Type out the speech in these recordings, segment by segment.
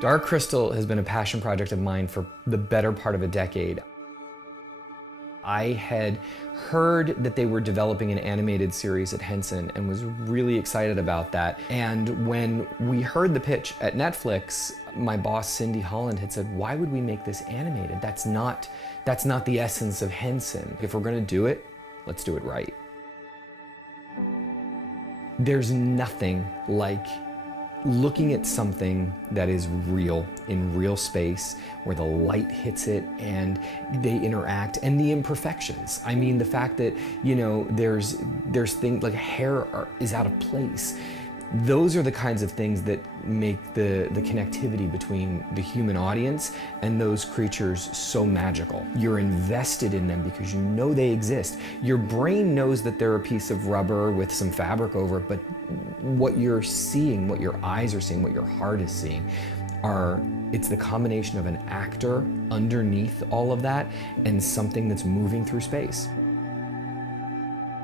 Dark Crystal has been a passion project of mine for the better part of a decade. I had heard that they were developing an animated series at Henson and was really excited about that. And when we heard the pitch at Netflix, my boss, Cindy Holland, had said, why would we make this animated? That's not the essence of Henson. If we're gonna do it, let's do it right. There's nothing like looking at something that is real, in real space, where the light hits it and they interact, and the imperfections. I mean, the fact that, you know, there's things like hair is out of place. Those are the kinds of things that make the connectivity between the human audience and those creatures so magical. You're invested in them because you know they exist. Your brain knows that they're a piece of rubber with some fabric over it, but what you're seeing, what your eyes are seeing, what your heart is seeing, it's the combination of an actor underneath all of that and something that's moving through space.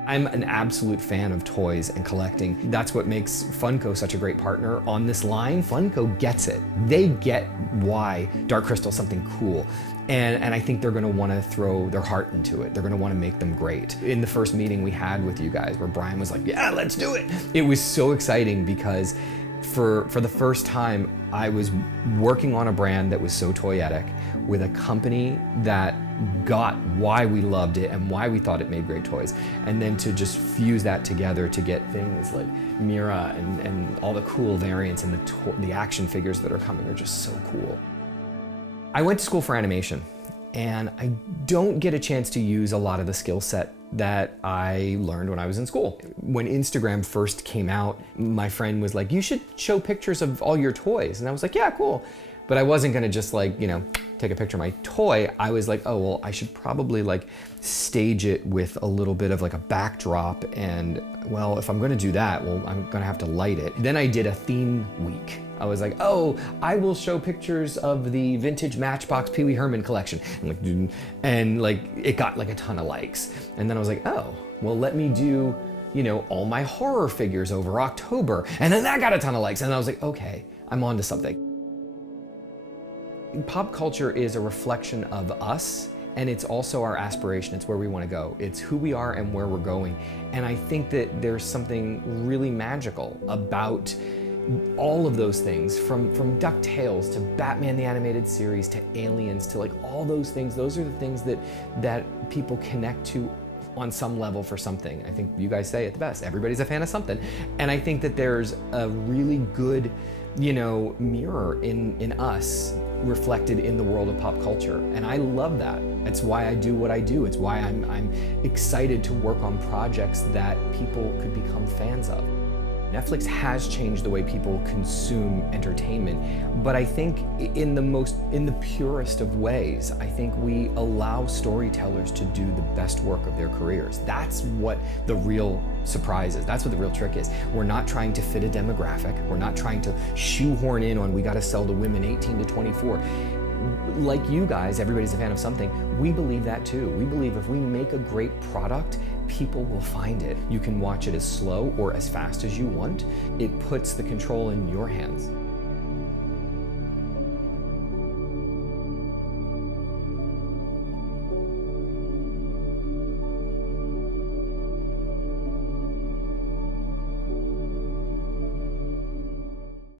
I'm an absolute fan of toys and collecting. That's what makes Funko such a great partner on this line. Funko gets it. They get why Dark Crystal is something cool. And I think they're gonna wanna throw their heart into it. They're gonna wanna make them great. In the first meeting we had with you guys, where Brian was like, yeah, let's do it. It was so exciting because for the first time, I was working on a brand that was so toyetic with a company that got why we loved it and why we thought it made great toys. And then to just fuse that together to get things like Mira and all the cool variants, and the action figures that are coming are just so cool. I went to school for animation, and I don't get a chance to use a lot of the skill set that I learned when I was in school. When Instagram first came out, my friend was like, you should show pictures of all your toys. And I was like, yeah, cool. But I wasn't gonna just like, you know, take a picture of my toy. I was like, oh, well, I should probably like stage it with a little bit of like a backdrop. And well, if I'm gonna do that, well, I'm gonna have to light it. Then I did a theme week. I was like, oh, I will show pictures of the vintage Matchbox Pee Wee Herman collection. And like, it got like a ton of likes. And then I was like, oh, well, let me do, you know, all my horror figures over October. And then that got a ton of likes. And I was like, okay, I'm onto something. Pop culture is a reflection of us, and it's also our aspiration. It's where we want to go. It's who we are and where we're going. And I think that there's something really magical about all of those things, from DuckTales to Batman the Animated Series to Aliens to like all those things. Those are the things that people connect to on some level for something. I think you guys say it the best. Everybody's a fan of something. And I think that there's a really good, you know, mirror in us reflected in the world of pop culture. And I love that. It's why I do what I do. It's why I'm excited to work on projects that people could become fans of. Netflix has changed the way people consume entertainment, but I think in the purest of ways, I think we allow storytellers to do the best work of their careers. That's what the real surprise is. That's what the real trick is. We're not trying to fit a demographic. We're not trying to shoehorn in on we got to sell to women 18 to 24. Like you guys, everybody's a fan of something. We believe that too. We believe if we make a great product, people will find it. You can watch it as slow or as fast as you want. It puts the control in your hands.